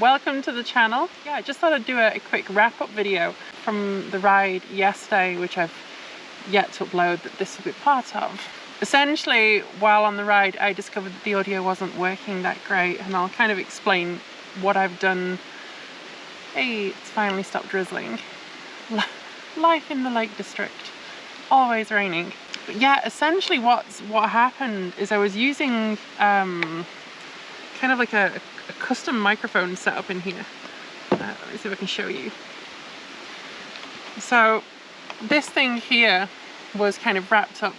welcome to the channel. Yeah, I just thought I'd do a quick wrap-up video from the ride yesterday, which I've yet to upload, that this will be part of. Essentially, while on the ride, I discovered that the audio wasn't working that great, and I'll kind of explain what I've done. Hey, it's finally stopped drizzling. Life in the Lake District, always raining. But yeah, essentially what happened is I was using kind of like a custom microphone setup in here. Let me see if I can show you. So this thing here was kind of wrapped up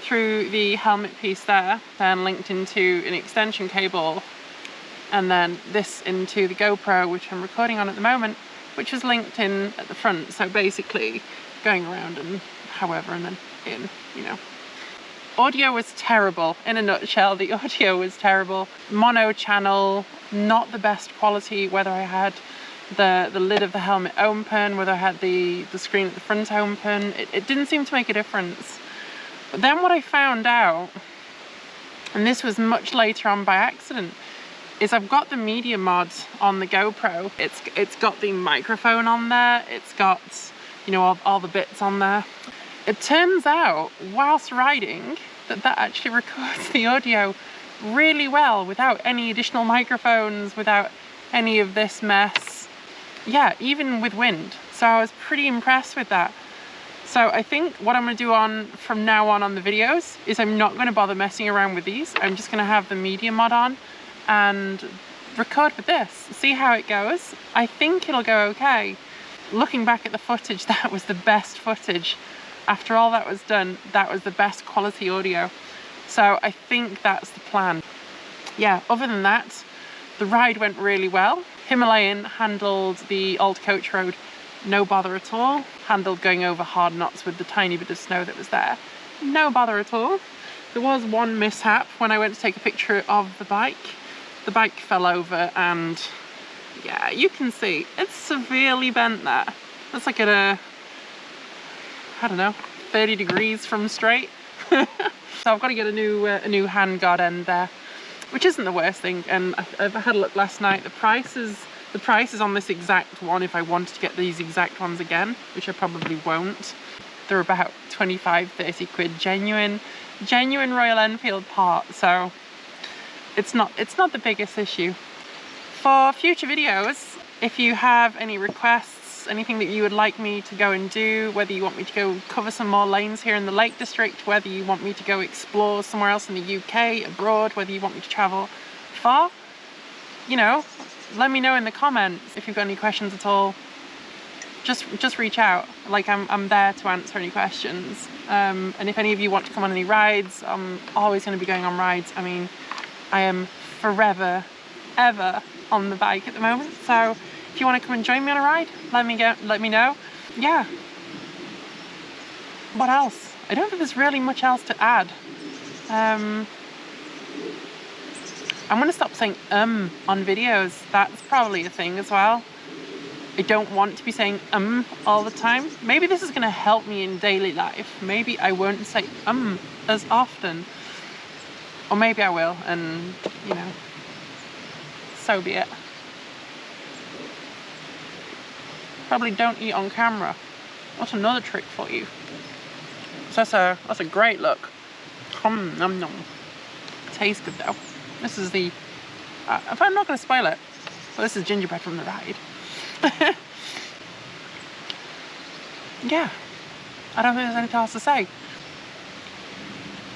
through the helmet piece there, then linked into an extension cable, and then this into the GoPro, which I'm recording on at the moment, which is linked in at the front. So basically going around and however, and then in, you know. Audio was terrible. In a nutshell, the audio was terrible. Mono channel, not the best quality, whether I had the lid of the helmet open, whether I had the screen at the front open, it didn't seem to make a difference. But then what I found out, and this was much later on by accident, is I've got the media mod on the GoPro. It's got the microphone on there, it's got, you know, all the bits on there. It turns out, whilst riding, that actually records the audio really well without any additional microphones, without any of this mess. Yeah, even with wind. So I was pretty impressed with that. So I think what I'm going to do from now on the videos is I'm not going to bother messing around with these. I'm just going to have the media mod on and record with this, see how it goes. I think it'll go okay. Looking back at the footage, that was the best footage. After all that was done, that was the best quality audio. So I think that's the plan. Yeah, other than that, the ride went really well. Himalayan handled the old coach road no bother at all. Handled going over Hardknotts with the tiny bit of snow that was there. No bother at all. There was one mishap when I went to take a picture of the bike. The bike fell over and yeah, you can see it's severely bent there. That's like at I don't know, 30 degrees from straight. So I've got to get a new handguard end there, which isn't the worst thing. And I've had a look last night. The prices on this exact one, if I wanted to get these exact ones again, which I probably won't, they're about 25-30 quid genuine Royal Enfield part. So it's not the biggest issue. For future videos, if you have any requests, anything that you would like me to go and do, whether you want me to go cover some more lanes here in the Lake District, whether you want me to go explore somewhere else in the UK, abroad, whether you want me to travel far, you know, let me know in the comments. If you've got any questions at all, just reach out. Like, I'm there to answer any questions. And if any of you want to come on any rides, I'm always going to be going on rides. I mean, I am forever, ever on the bike at the moment. So if you want to come and join me on a ride, let me know. Yeah. What else? I don't think there's really much else to add. I'm going to stop saying on videos. That's probably a thing as well. I don't want to be saying all the time. Maybe this is going to help me in daily life. Maybe I won't say as often. Or maybe I will, and you know, so be it. Probably don't eat on camera. What's another trick for you? So that's a great look. Nom nom. Tastes good though. This is the. If I'm not going to spoil it, well, this is gingerbread from the ride. Yeah, I don't think there's anything else to say.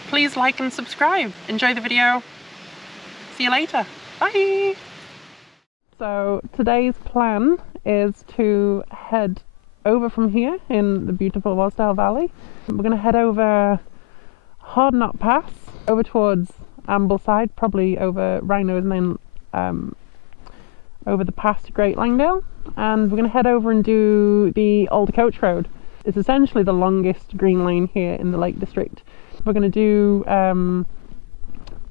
Please like and subscribe. Enjoy the video. See you later. Bye. So today's plan is to head over from here in the beautiful Wasdale Valley. We're going to head over Hardknott Pass, over towards Ambleside, probably over Wrynose, and then over the pass to Great Langdale. And we're going to head over and do the old coach road. It's essentially the longest green lane here in the Lake District. We're going to do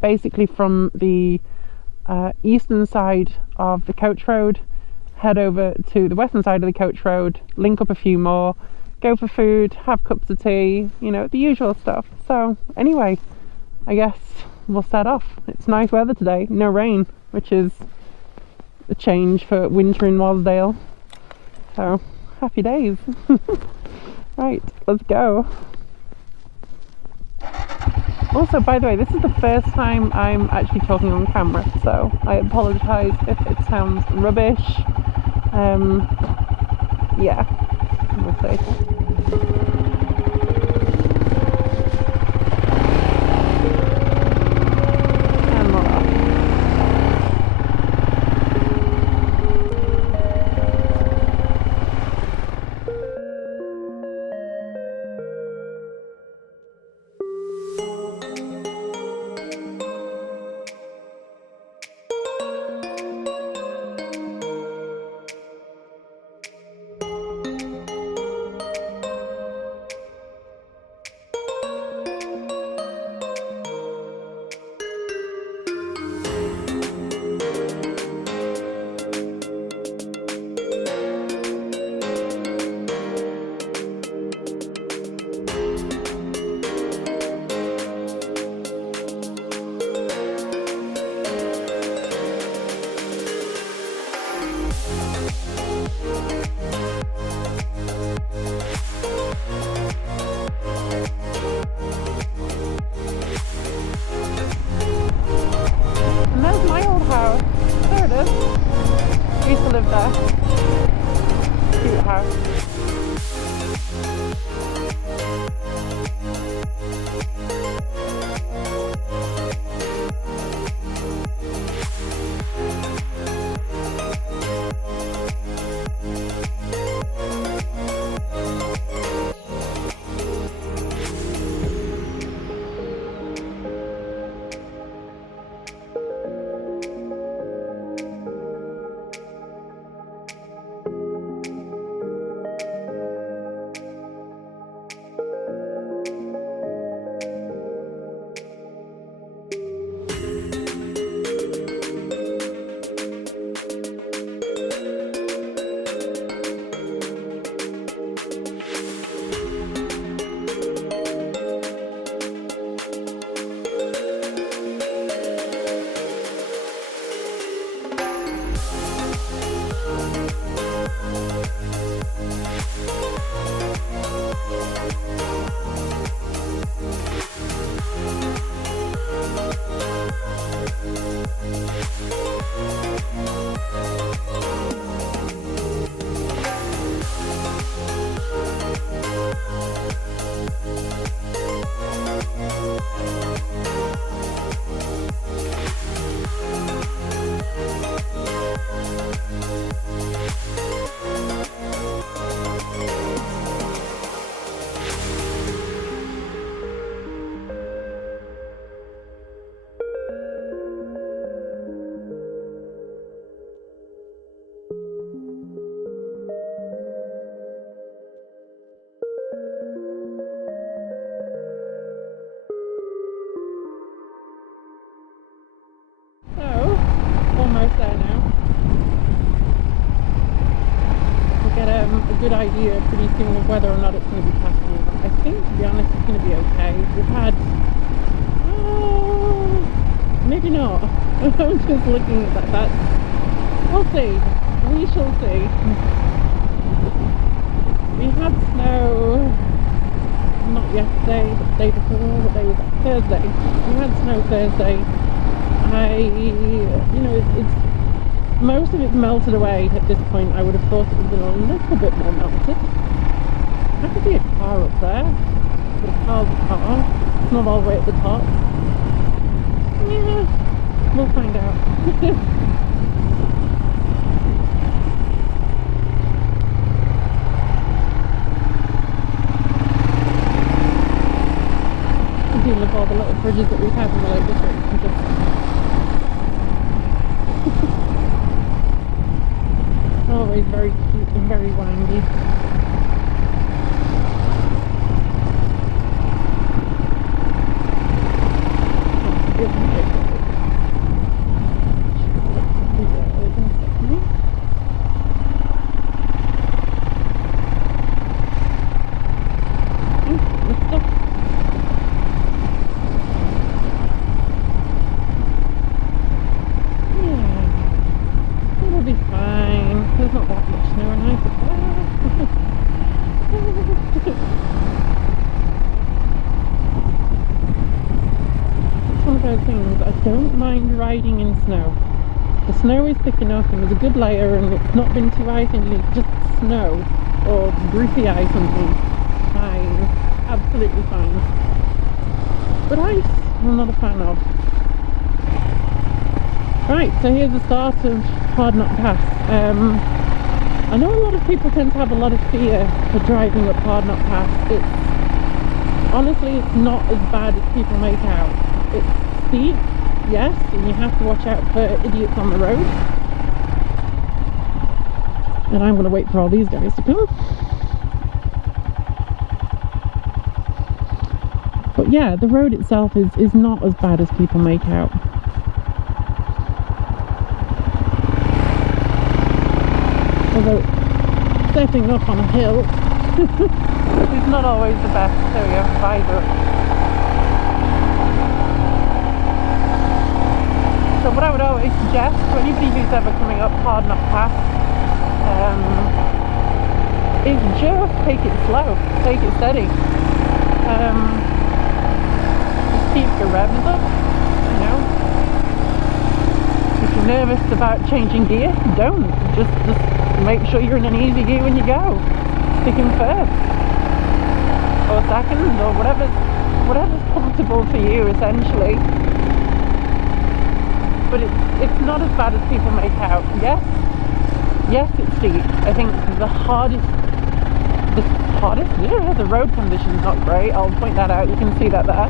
basically from the eastern side of the coach road, head over to the western side of the coach road, link up a few more, go for food, have cups of tea, you know, the usual stuff. So anyway, I guess we'll set off. It's nice weather today, no rain, which is a change for winter in Wasdale. So, happy days. Right, let's go. Also, by the way, this is the first time I'm actually talking on camera, so I apologise if it sounds rubbish. Yeah, we'll see. Good idea pretty soon of whether or not it's going to be passing. I think, to be honest, it's going to be okay. We've had, maybe not. I'm just looking at that. We'll see. We shall see. We had snow, not yesterday, but the day before. What day was that? Thursday. We had snow Thursday. It's most of it's melted away at this point. I would have thought it would have been a little bit more melted. I could see a car up there, but a car's a car. It's not all the way at the top. Yeah, we'll find out. I do love all the little bridges that we've had in the Lake District. Always very cute and very wangy. don't mind riding in snow. The snow is thick enough and there's a good layer and it's not been too icy and it's just snow or gritty ice underneath. Fine. Absolutely fine. But ice, I'm not a fan of. Right, so here's the start of Hardknott Pass. I know a lot of people tend to have a lot of fear for driving up Hardknott Pass. Honestly, it's not as bad as people make out. It's steep, yes, and you have to watch out for idiots on the road. And I'm going to wait for all these guys to come. But yeah, the road itself is not as bad as people make out. Although stepping up on a hill is not always the best. There we go, visor up. So what I would always suggest to anybody who's ever coming up Hardknott Pass is just take it slow, take it steady. Just keep your revs up, you know. If you're nervous about changing gear, don't. Just make sure you're in an easy gear when you go. Stick in first or second or whatever's comfortable for you, essentially. But it's not as bad as people make out. Yes, it's steep. I think the hardest, yeah, the road condition's not great. I'll point that out. You can see that there.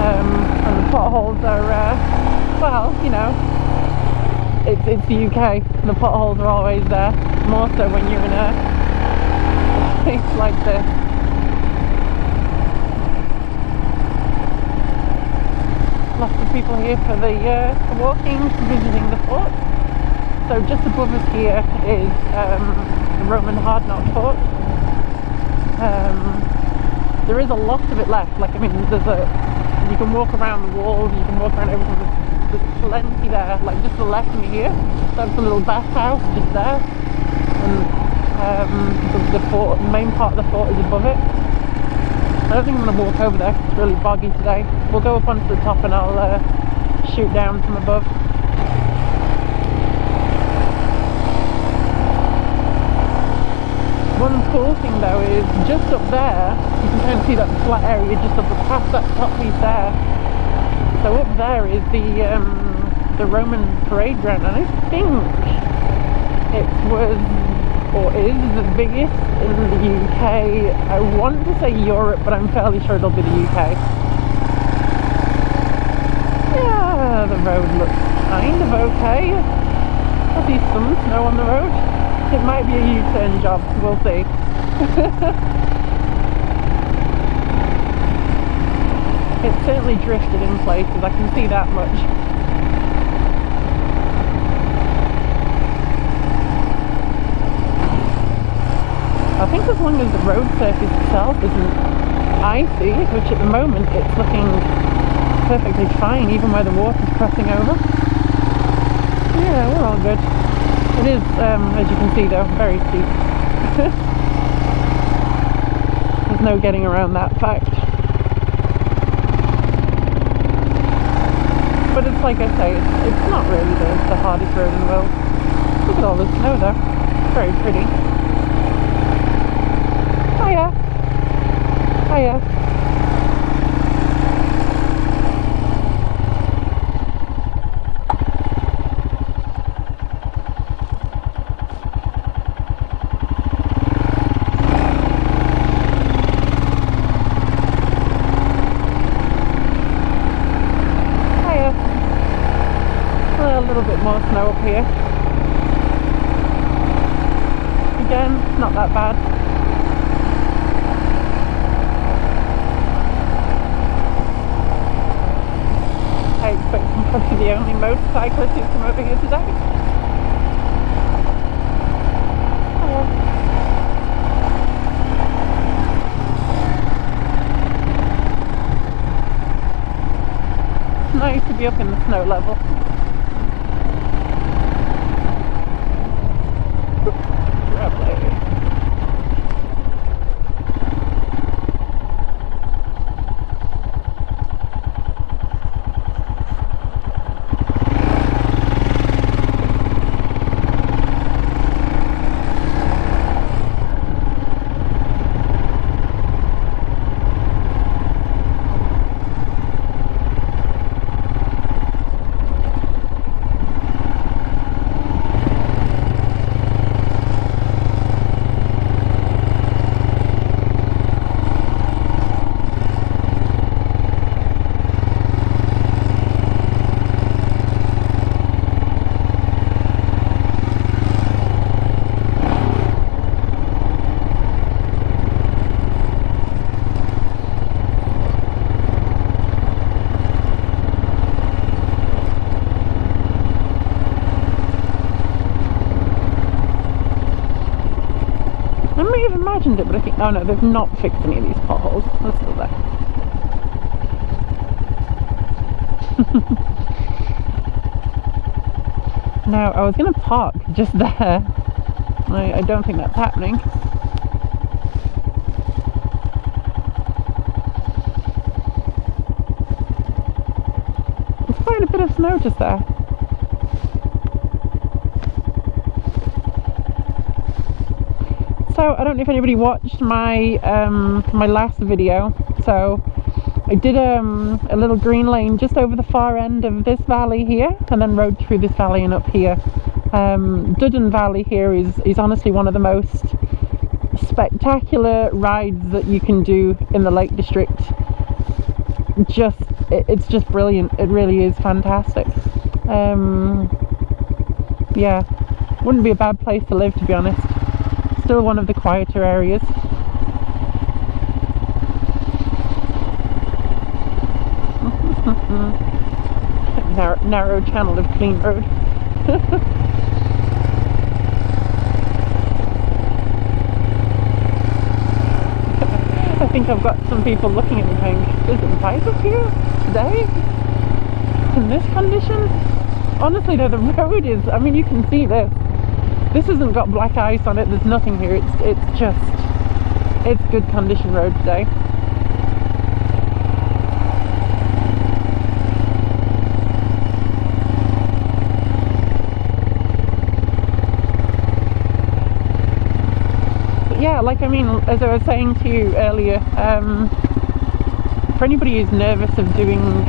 And the potholes are, well, you know, it's the UK. The potholes are always there. More so when you're in a place like this. Lots of people here for the walking, visiting the fort. So just above us here is the Roman Hardknott Fort. There is a lot of it left. Like, I mean, you can walk around the walls, you can walk around everything. There's plenty there. Like just to the left of me here, that's a little bathhouse just there, and the fort, the main part of the fort is above it. I don't think I'm going to walk over there because it's really boggy today. We'll go up onto the top and I'll shoot down from above. One cool thing though is just up there, you can kind of see that flat area just up past that top piece there. So up there is the Roman parade ground, and I think it was, or is, the biggest in the UK. I want to say Europe, but I'm fairly sure it'll be the UK. Yeah, the road looks kind of okay. I see some snow on the road. It might be a U-turn job, we'll see. It's certainly drifted in places, I can see that much. I think as long as the road surface itself isn't icy, which at the moment it's looking perfectly fine, even where the water's crossing over. Yeah, we're all good. It is, as you can see though, very steep. There's no getting around that fact. But it's like I say, it's not really the hardest road in the world. Look at all the snow though. It's very pretty. Hiya. Hiya. More snow up here. Again, not that bad. I expect I'm probably the only motorcyclist who's come over here today. Hello. It's nice to be up in the snow level. I may have imagined it, but I think, oh no, they've not fixed any of these potholes. They're still there. Now, I was going to park just there. I don't think that's happening. There's quite a bit of snow just there. So I don't know if anybody watched my my last video. So I did a little green lane just over the far end of this valley here, and then rode through this valley and up here. Dudden Valley here is honestly one of the most spectacular rides that you can do in the Lake District. It's just brilliant. It really is fantastic. Yeah, wouldn't be a bad place to live, to be honest. Still one of the quieter areas. narrow channel of clean road. I think I've got some people looking at me going, is it nice up here today? In this condition? Honestly though, the road is, I mean, you can see this. This hasn't got black ice on it, there's nothing here, it's good condition road today. But yeah, like, I mean, as I was saying to you earlier, for anybody who's nervous of doing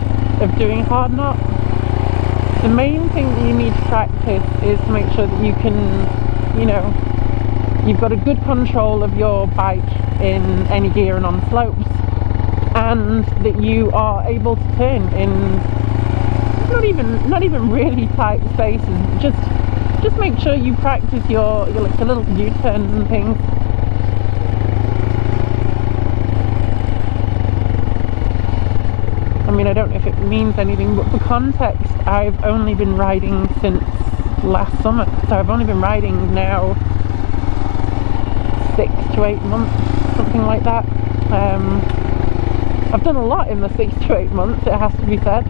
Hardknott, the main thing that you need to practice is to make sure that you can, you know, you've got a good control of your bike in any gear and on slopes, and that you are able to turn in not even really tight spaces. Just make sure you practice your like the little U-turns and things. I mean, I don't know if it means anything, but for context, I've only been riding since last summer. So I've only been riding now 6 to 8 months, something like that. I've done a lot in the 6 to 8 months, it has to be said.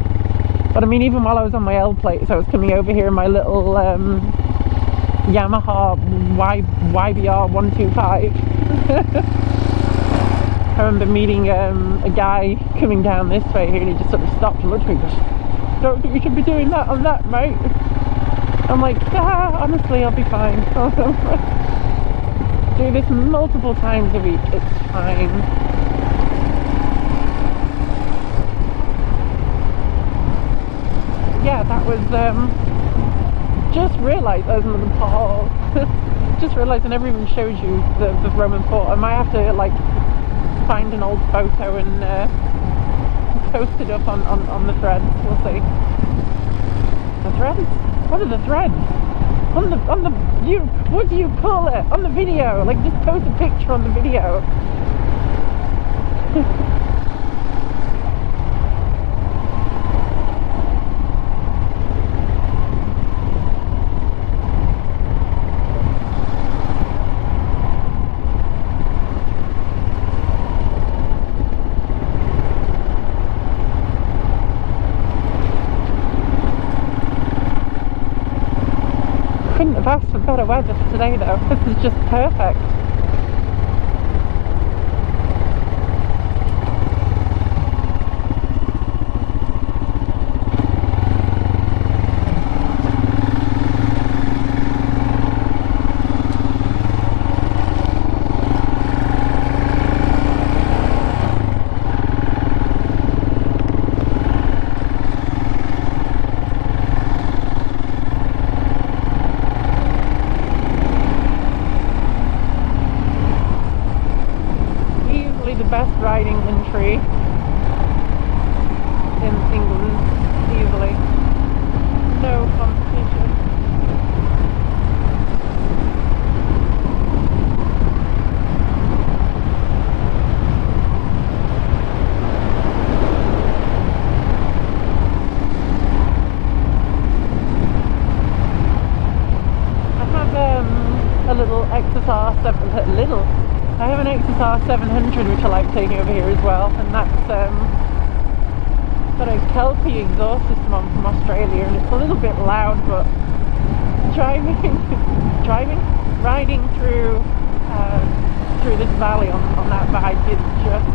But I mean, even while I was on my L plates, I was coming over here in my little Yamaha YBR 125. I remember meeting a guy coming down this way here, and he just sort of stopped and looked at me and goes, "Don't think you should be doing that on that, mate." I'm like, "Yeah, honestly, I'll be fine." Do this multiple times a week, it's fine. Yeah, that was, just realised there's another pothole. Just realised I never even showed you the Roman fort. I might have to, like, find an old photo and post it up on the threads. We'll see. The threads? What are the threads? On the what do you call it? On the video. Like, just post a picture on the video. Couldn't have asked for better weather for today though. This is just perfect. Best riding entry in England, easily. No competition. I have a little exercise Little. I have an XSR 700 which I like taking over here as well, and that's got a Kelpie exhaust system on from Australia, and it's a little bit loud, but riding through this valley on that bike is just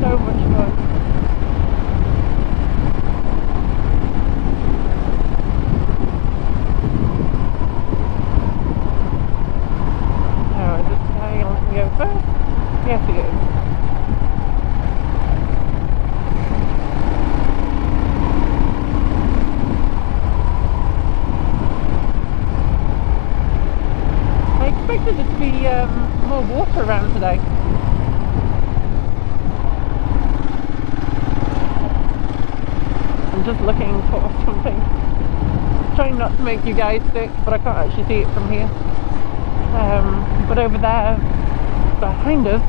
so much fun. Go first? Yes, it is. I expected there to be more water around today. I'm just looking for something. Trying not to make you guys sick, but I can't actually see it from here. But over there, behind us,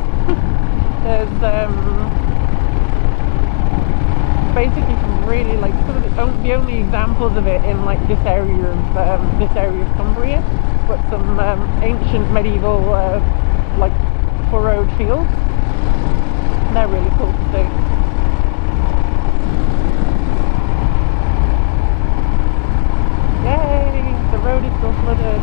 there's basically some really, like, some of the only examples of it in like this area of Cumbria, but some ancient medieval like furrowed fields. They're really cool to see. Yay! The road is still flooded.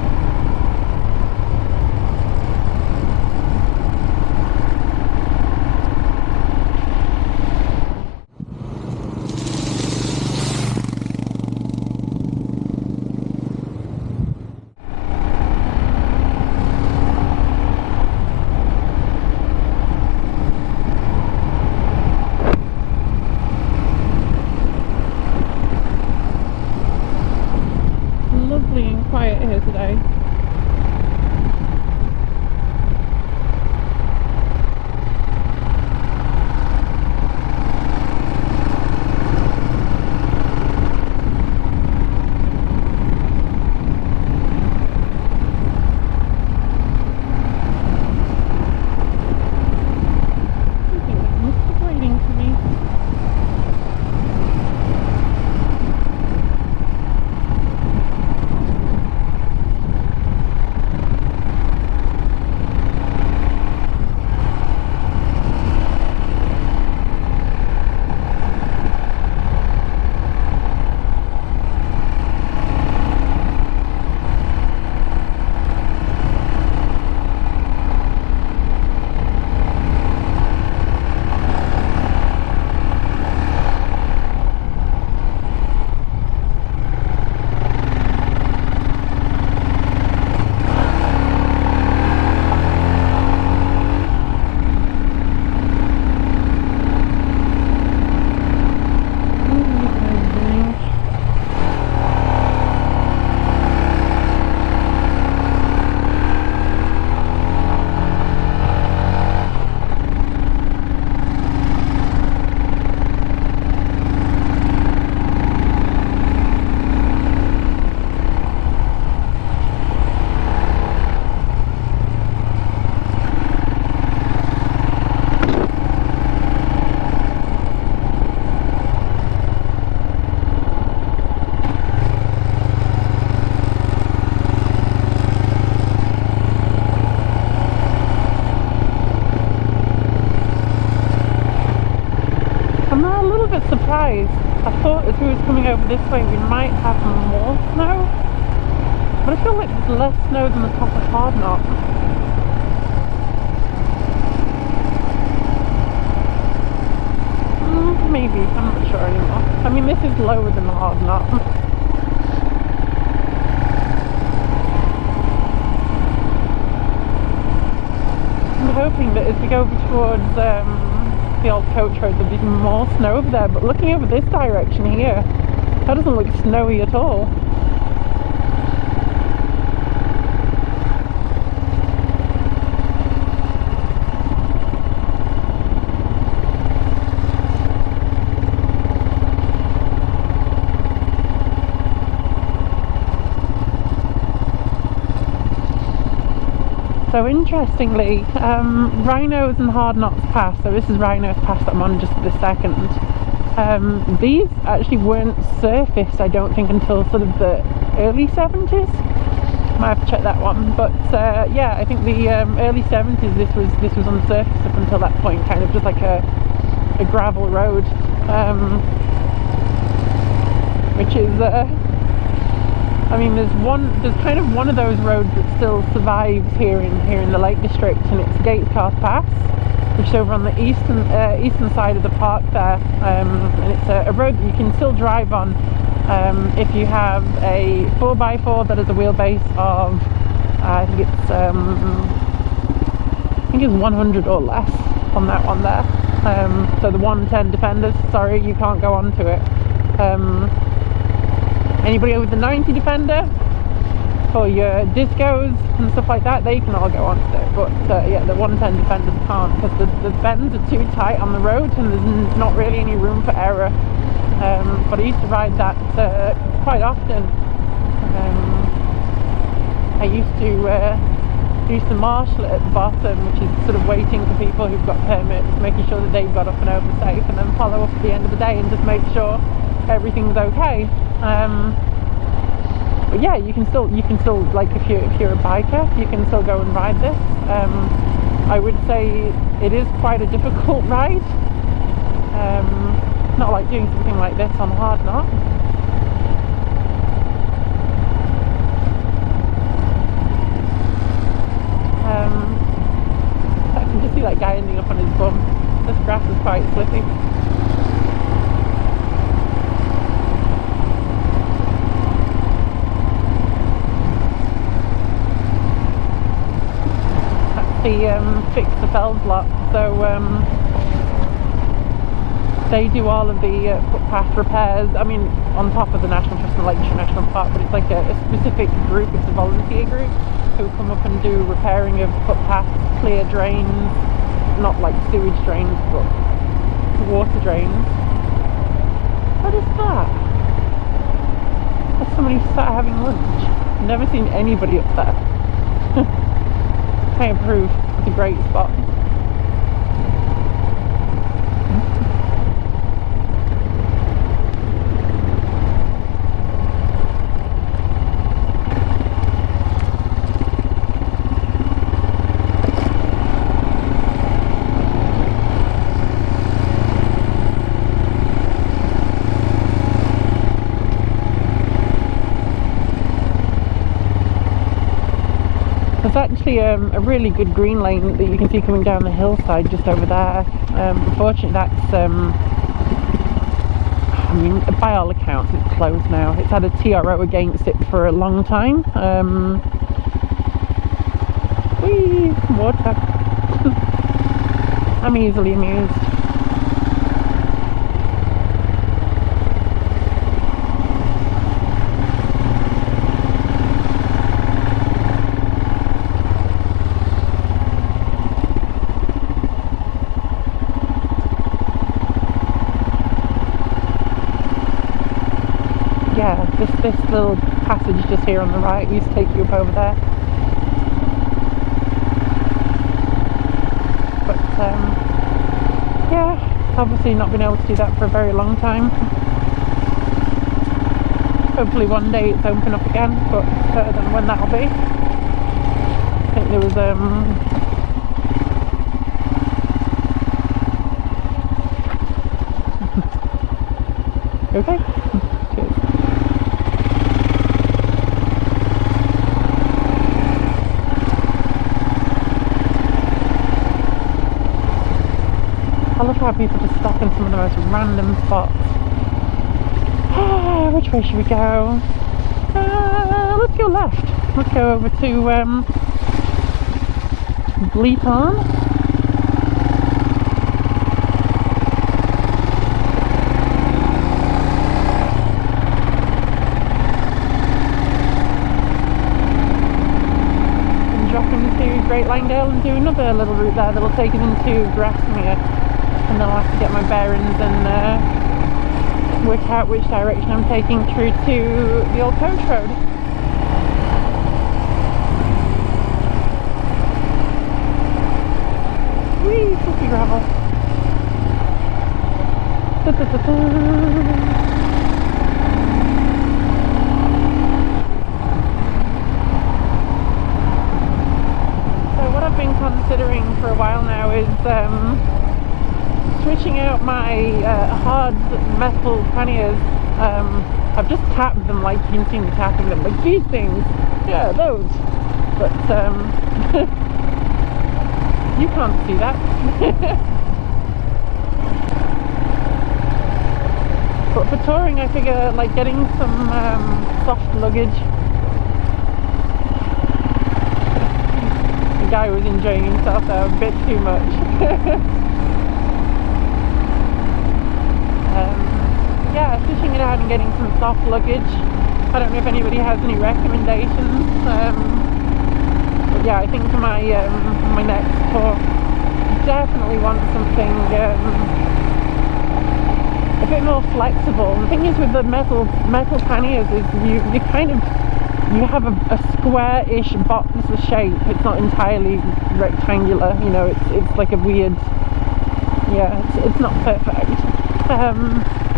Quiet here today. Surprised. I thought as we was coming over this way we might have more snow, but I feel like there's less snow than the top of Hardknott. Maybe, I'm not sure anymore. I mean, this is lower than Hardknott. I'm hoping that as we go over towards the old coach road there'll be more snow over there, but looking over this direction here, that doesn't look snowy at all. So interestingly, Wrynose and Hardknott Pass, so this is Wrynose Pass that I'm on just this second, these actually weren't surfaced, I don't think, until sort of the early 70s. might have to check that one. But yeah, I think the early 70s this was unsurfaced up until that point, kind of just like a gravel road, which is I mean, there's kind of one of those roads that still survives here in the Lake District, and it's Hardknott Pass, which is over on the eastern side of the park there, and it's a road that you can still drive on if you have a 4x4 that has a wheelbase of I think it's 100 or less on that one there. So the 110 Defenders, sorry, you can't go onto it. Anybody with the 90 Defender for your discos and stuff like that, they can all go onto it. But yeah, the 110 Defenders can't, because the bends are too tight on the road and there's not really any room for error. But I used to ride that quite often. I used to marshal it at the bottom, which is sort of waiting for people who've got permits, making sure that they've got up and over safe, and then follow up at the end of the day and just make sure everything's okay. But yeah, you can still like, if you're a biker, you can still go and ride this. I would say it is quite a difficult ride. Not like doing something like this on Hardknott. I can just see that guy ending up on his bum. This grass is quite slippy. That's the Fix the Fells lot. So they do all of the footpath repairs. I mean, on top of the National Trust and Lakeshore National Park, but it's like a specific group. It's a volunteer group who come up and do repairing of footpaths, clear drains, not like sewage drains, but water drains. What is that? There's somebody sat having lunch. Never seen anybody up there. I approve. It's a great spot. There's actually a really good green lane that you can see coming down the hillside just over there. Unfortunately, that's I mean, by all accounts, it's closed now. It's had a TRO against it for a long time. Whee! Water. I'm easily amused. Yeah, this little passage just here on the right used to take you up over there. But yeah, obviously not been able to do that for a very long time. Hopefully one day it's open up again, but I don't know when that'll be. I think there was okay. I love how people just stop in some of the most random spots. Which way should we go? Let's go left. Let's go over to Bleaton. And drop into Great Langdale and do another little route there that'll take us into Grasmere. And then I'll have to get my bearings and work out which direction I'm taking through to the old coach road. Whee! Fluffy gravel. Da, da, da, da. I've been considering for a while now is switching out my hard metal panniers. I've just tapped them, like you can see me tapping them, like these things. Yeah, those. But you can't see that. But for touring, I figure like getting some soft luggage. The guy was enjoying himself there a bit too much. Yeah, fishing it out and getting some soft luggage. I don't know if anybody has any recommendations. But yeah, I think for my my next tour, definitely want something a bit more flexible. The thing is with the metal panniers is you kind of have a square-ish box shape. It's not entirely rectangular, you know, it's like a weird, yeah, it's not perfect.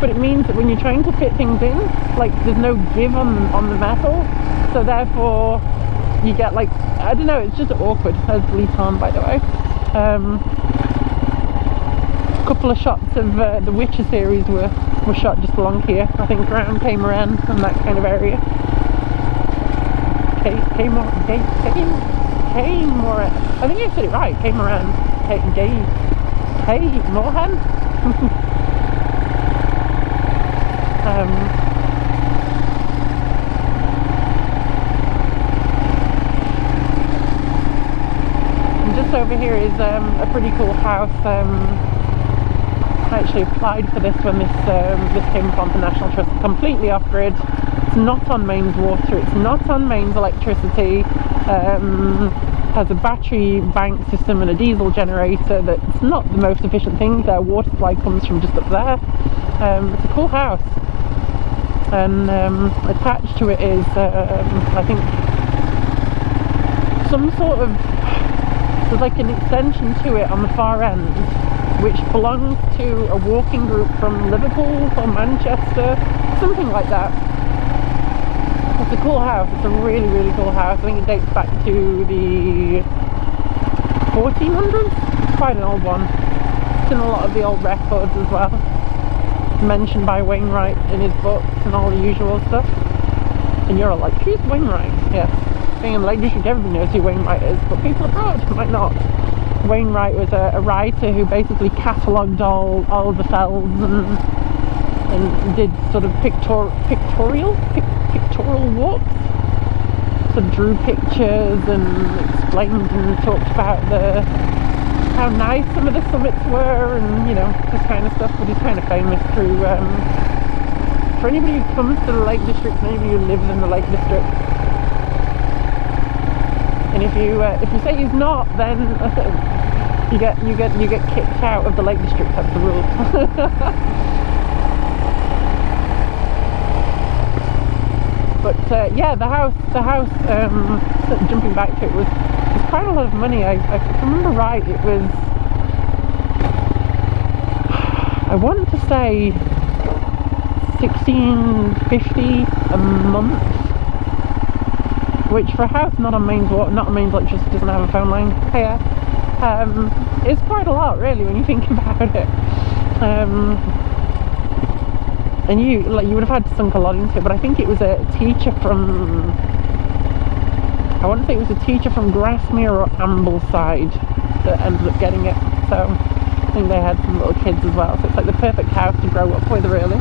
But it means that when you're trying to fit things in, like there's no give on the metal, so therefore you get like, I don't know, it's just awkward. There's Bleton, by the way. A couple of shots of the Witcher series were shot just along here, I think around Cameron and that kind of area. Cameron, I think I said it right, Cameron, Mohan. And just over here is a pretty cool house. I actually applied for this when this came up onto National Trust, completely off-grid. It's not on mains water, it's not on mains electricity. Has a battery bank system and a diesel generator that's not the most efficient thing. Their water supply comes from just up there. It's a cool house. And attached to it is, I think, some sort of, there's like an extension to it on the far end, which belongs to a walking group from Liverpool or Manchester, something like that. It's a cool house. It's a really, really cool house. I think it dates back to the 1400s. It's quite an old one. It's in a lot of the old records as well. Mentioned by Wainwright in his books and all the usual stuff. And you're all like, who's Wainwright? Yes, being in the Lake District, everybody knows who Wainwright is, but people abroad might not. Wainwright was a writer who basically catalogued all the fells and did sort of pictorial walks. So drew pictures and explained and talked about how nice some of the summits were, and you know, this kind of stuff. But he's kind of famous through for anybody who comes to the Lake District, and anybody who lives in the Lake District. And if you say he's not, then you get kicked out of the Lake District. That's the rule. But yeah, the house. Jumping back to it, was quite a lot of money. If I remember right, it was, I want to say $16.50 a month, which for a house not on mains water, not on mains electricity, doesn't have a phone line here, is quite a lot really when you think about it. And you would have had to sunk a lot into it, but I think it was a teacher from, I want to say it was a teacher from Grasmere or Ambleside that ended up getting it. So I think they had some little kids as well, so it's like the perfect house to grow up with, really.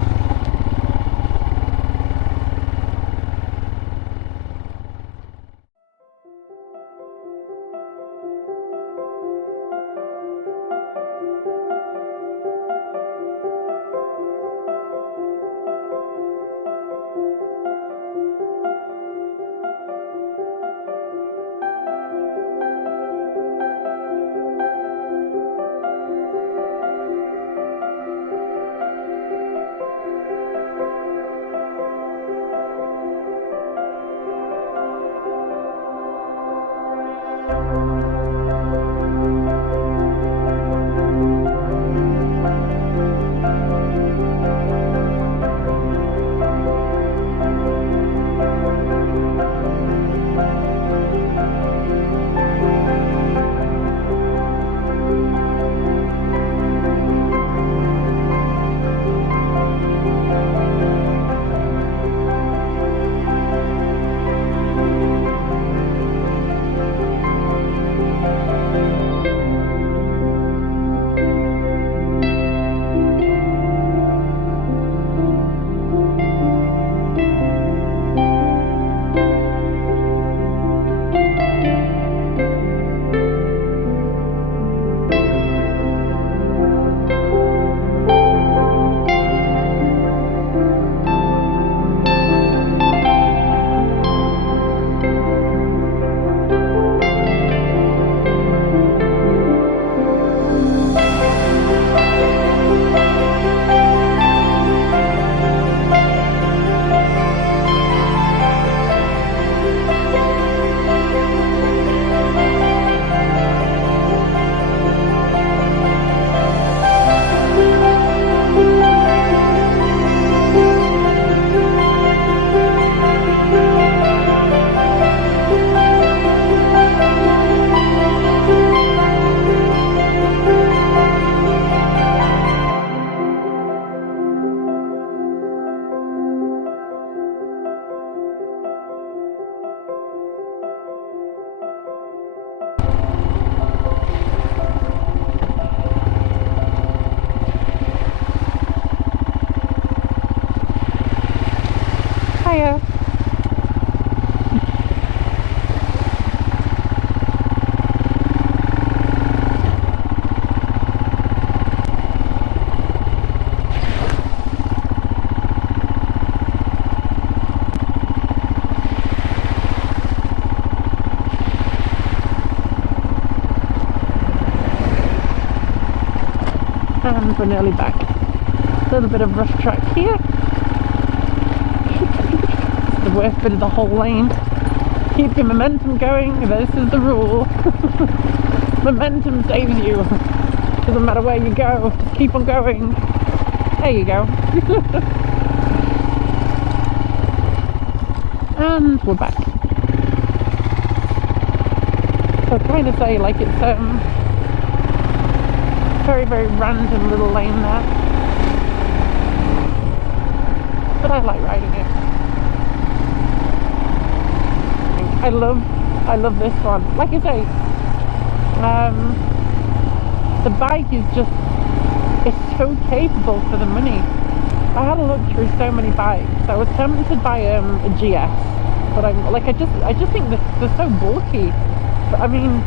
And we're nearly back. A little bit of rough track here. The worst bit of the whole lane. Keep your momentum going, this is the rule. Momentum saves you. Doesn't matter where you go, just keep on going. There you go. And we're back. So kind of say like it's very, very random little lane there. But I like riding it. I love this one. Like I say, the bike is just, it's so capable for the money. I had a look through so many bikes. I was tempted to buy a GS, but I'm like, I just think they're so bulky. But I mean,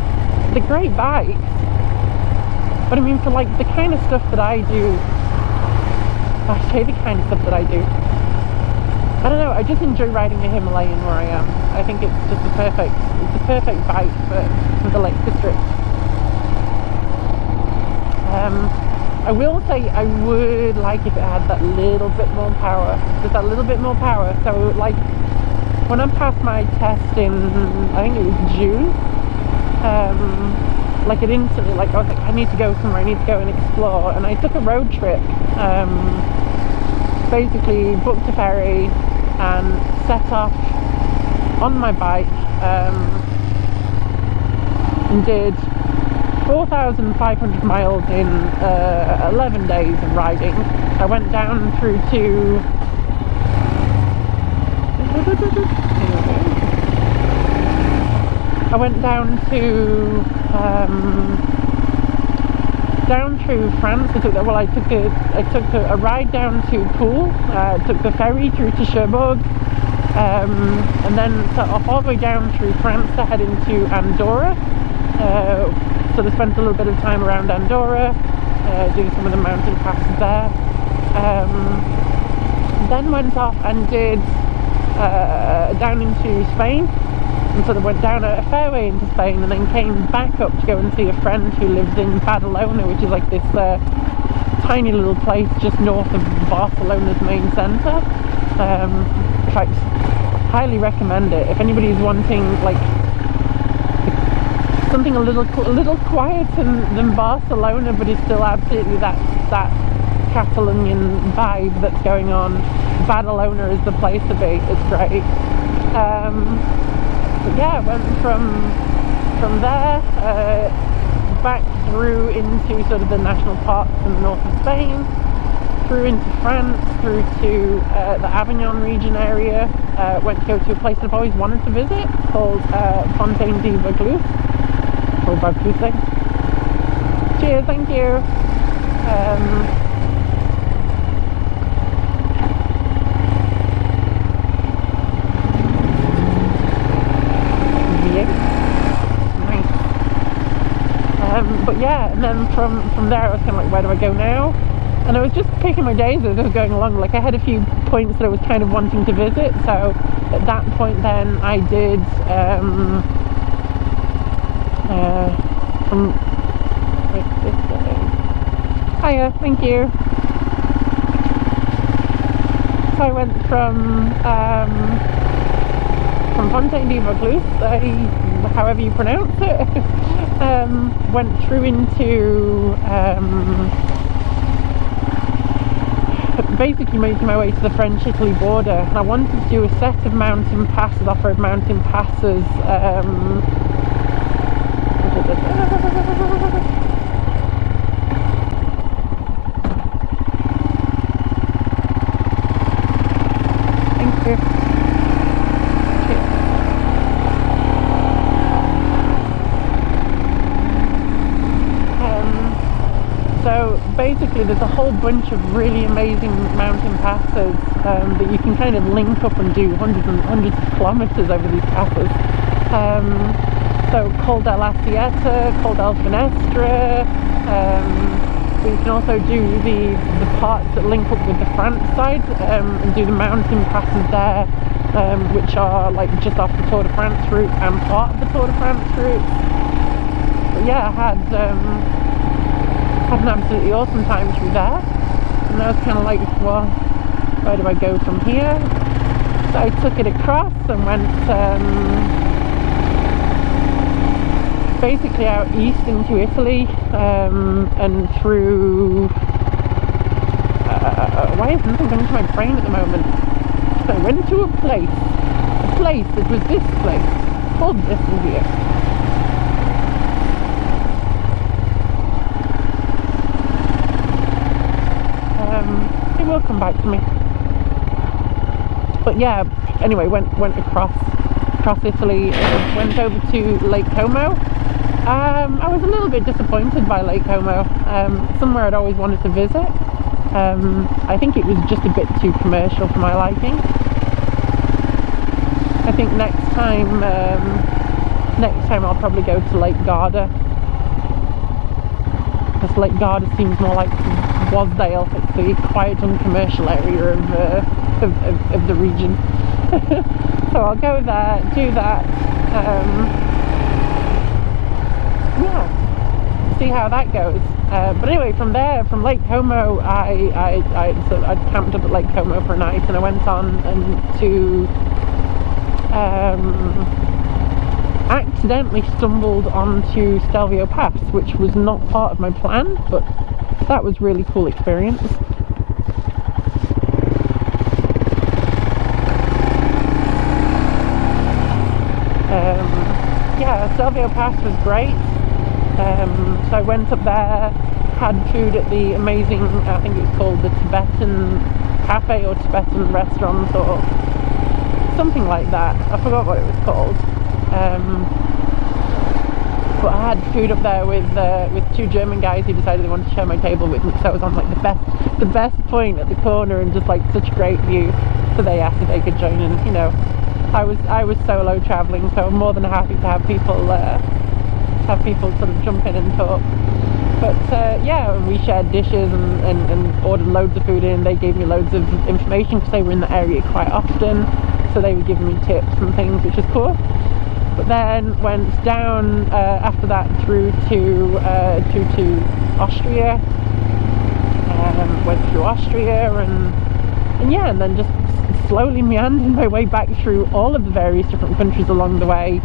they're great bikes. But I mean, for like the kind of stuff that I do, I say the kind of stuff that I do. I don't know, I just enjoy riding a Himalayan where I am. I think it's just the perfect bike for the Lake District. I will say I would like if it had that little bit more power. Just that little bit more power. So like, when I passed my test in, I think it was June, like it instantly, like I was like, I need to go somewhere, I need to go and explore. And I took a road trip, basically booked a ferry and set off on my bike, and did 4,500 miles in 11 days of riding. I went down through to down through France. I took a ride down to Poole, took the ferry through to Cherbourg, and then set off all the way down through France to head into Andorra. So I spent a little bit of time around Andorra, doing some of the mountain passes there. Then went off and did down into Spain, and sort of went down a fair way into Spain, and then came back up to go and see a friend who lives in Badalona, which is like this tiny little place just north of Barcelona's main centre. In fact, highly recommend it if anybody's wanting like something a little quieter than Barcelona, but is still absolutely that Catalonian vibe that's going on. Badalona is the place to be. It's great. But yeah, went from there back through into sort of the national parks in the north of Spain, through into France, through to the Avignon region area. Went to go to a place I've always wanted to visit called Fontaine de Vaucluse, or Vaucluse. Cheers, thank you. But yeah, and then from there I was kind of like, where do I go now? And I was just picking my days as I was going along. Like I had a few points that I was kind of wanting to visit, so at that point then I did from hiya, thank you. So I went from Fontaine de Vaucluse, however you pronounce it, went through into basically making my way to the French-Italy border. And I wanted to do a set of mountain passes, off-road mountain passes. Thank you. So basically there's a whole bunch of really amazing mountain passes that you can kind of link up and do hundreds and hundreds of kilometers over these passes. So Col della Sieta, Col del Finestre, but you can also do the parts that link up with the France side, and do the mountain passes there, which are like just off the Tour de France route and part of the Tour de France route. But yeah, I had had an absolutely awesome time through there. And I was kind of like, well, where do I go from here? So I took it across and went basically out east into Italy, and through why is nothing coming to my brain at the moment? So I went to a place that was this place, called this in here. It will come back to me. But yeah, anyway, went across Italy, went over to Lake Como. I was a little bit disappointed by Lake Como, somewhere I'd always wanted to visit. I think it was just a bit too commercial for my liking. I think next time I'll probably go to Lake Garda, because Lake Garda seems more like Wasdale. It's the quiet, uncommercial area of the region. So I'll go there, do that. Yeah, see how that goes. But anyway, from there, from Lake Como, I camped up at Lake Como for a night, and I went on and to accidentally stumbled onto Stelvio Pass, which was not part of my plan, but that was really cool experience. Yeah, Stelvio Pass was great. So I went up there, had food at the amazing, I think it was called the Tibetan Cafe or Tibetan Restaurant or something like that. I forgot what it was called. But I had food up there with two German guys who decided they wanted to share my table with me, so I was on like the best point at the corner and just like such a great view. So they asked if they could join in. You know, I was solo travelling, so I'm more than happy to have people sort of jump in and talk. But yeah, we shared dishes and ordered loads of food in. They gave me loads of information because they were in the area quite often, so they were giving me tips and things, which was cool. But then went down after that through to Austria, went through Austria and yeah, and then just slowly meandered my way back through all of the various different countries along the way,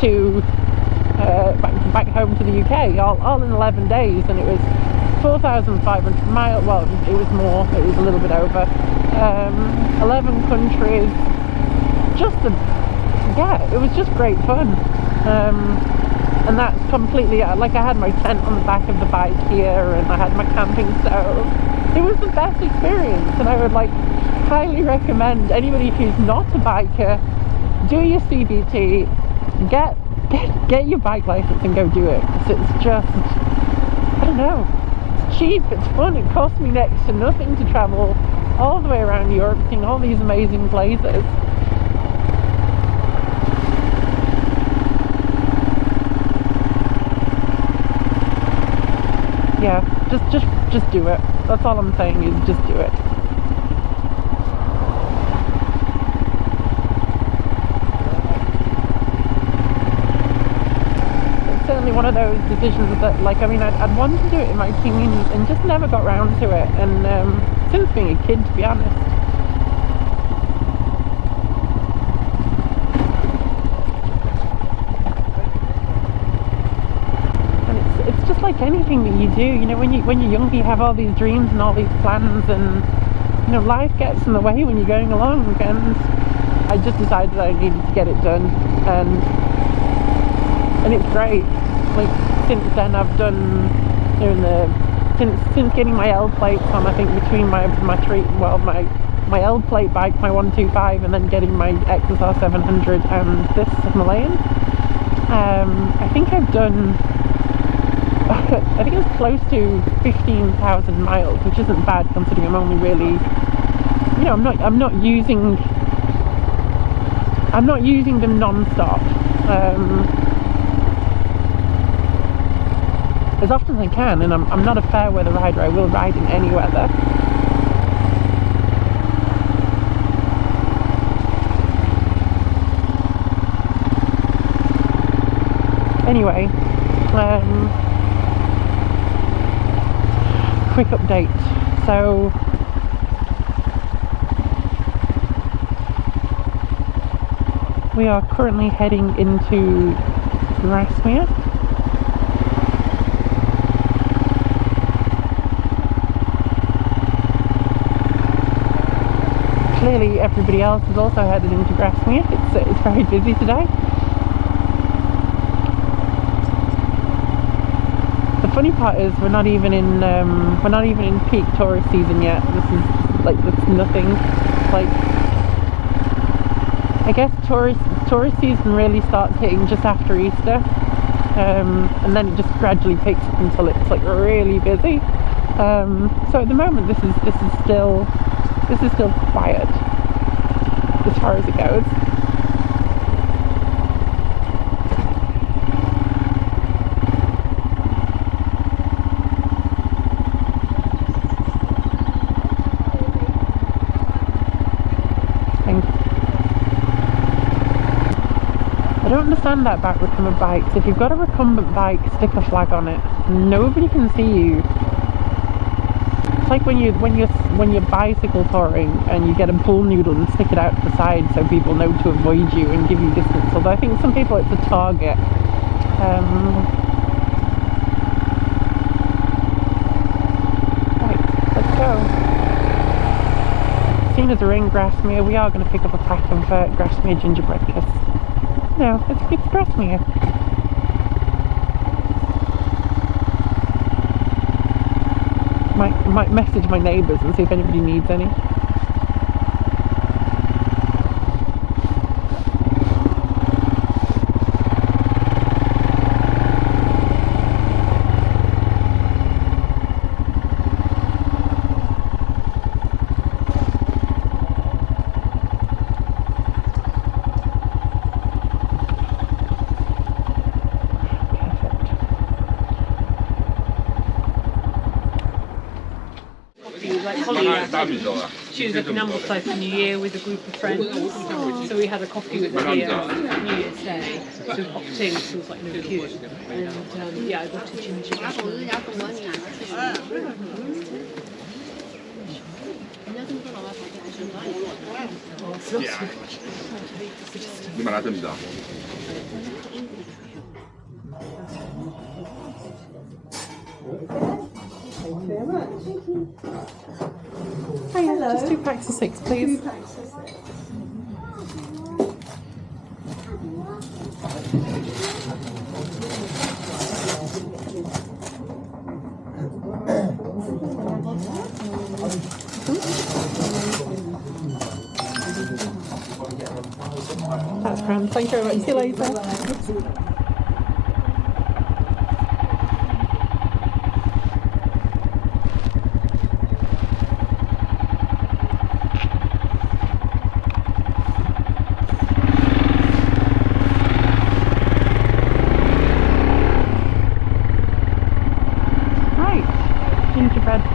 to back home to the UK, all in 11 days, and it was 4,500 miles, well it was more, it was a little bit over, 11 countries, yeah, it was just great fun. And that's completely, like I had my tent on the back of the bike here, and I had my camping stove. It was the best experience, and I would like highly recommend anybody who's not a biker, do your CBT, get your bike license and go do it, because it's just, I don't know, it's cheap, it's fun, it costs me next to nothing to travel all the way around Europe, seeing all these amazing places. Yeah, just do it. That's all I'm saying, is just do it. It's certainly one of those decisions that, like, I mean, I'd wanted to do it in my teens and just never got round to it. And since being a kid, to be honest. Like anything that you do, you know, when you're young, you have all these dreams and all these plans, and you know, life gets in the way when you're going along, and I just decided that I needed to get it done, and it's great. Like, since then I've done, you know, since getting my L plates on, I think between my L plate bike, my 125, and then getting my XSR 700 and this Himalayan, I think I've done I think it's close to 15,000 miles, which isn't bad considering I'm only really, you know, I'm not using them non-stop, as often as I can, and I'm not a fair weather rider. I will ride in any weather. Anyway, quick update. So we are currently heading into Grasmere. Clearly everybody else is also headed into Grasmere. It's very busy today. The funny part is we're not even in peak tourist season yet. This is like, that's nothing. Like, I guess tourist season really starts hitting just after Easter, and then it just gradually picks up until it's like really busy. So at the moment this is still quiet as far as it goes. I don't understand that about recumbent bikes. If you've got a recumbent bike, stick a flag on it. Nobody can see you. It's like when you're bicycle touring and you get a bull noodle and stick it out to the side so people know to avoid you and give you distance. Although I think some people it's a target. Right, let's go. Seeing as we're in Grasmere, we are going to pick up a pack of Grasmere gingerbread because, no, it's Grasmere. Might message my neighbours and see if anybody needs any. She was like an Ambleside for New Year with a group of friends. So we had a coffee with her here on New Year's Day. So we popped in, so it was like no queue. And yeah, I got a gingerbread. Thank you very much. Thank you. Hello. Just 2 packs of 6, please. 2 packs of 6. That's grand. Thank you very much. See you later.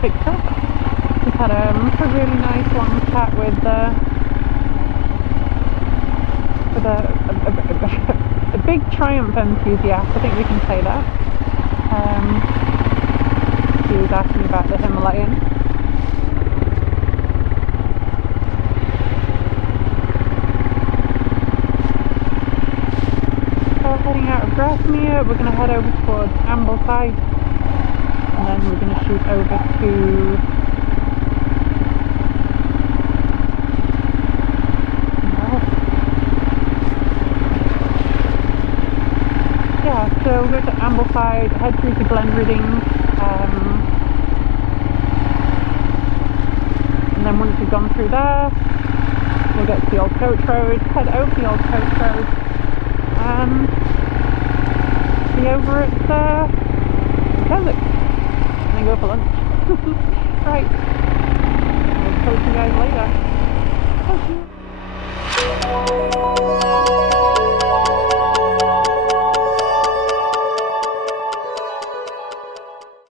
Picked up. We've had a really nice long chat with a big Triumph enthusiast. I think we can say that. He was asking about the Himalayan. So heading out of Grasmere, we're going to head over towards Ambleside. And then we're going to shoot over to so we'll go to Ambleside, head through to Glenridding, and then once we've gone through there, we'll get to the old coach road, head over the old coach road, and be over at Keswick. And then go for lunch. Right. I'll talk to you guys later. Thank you.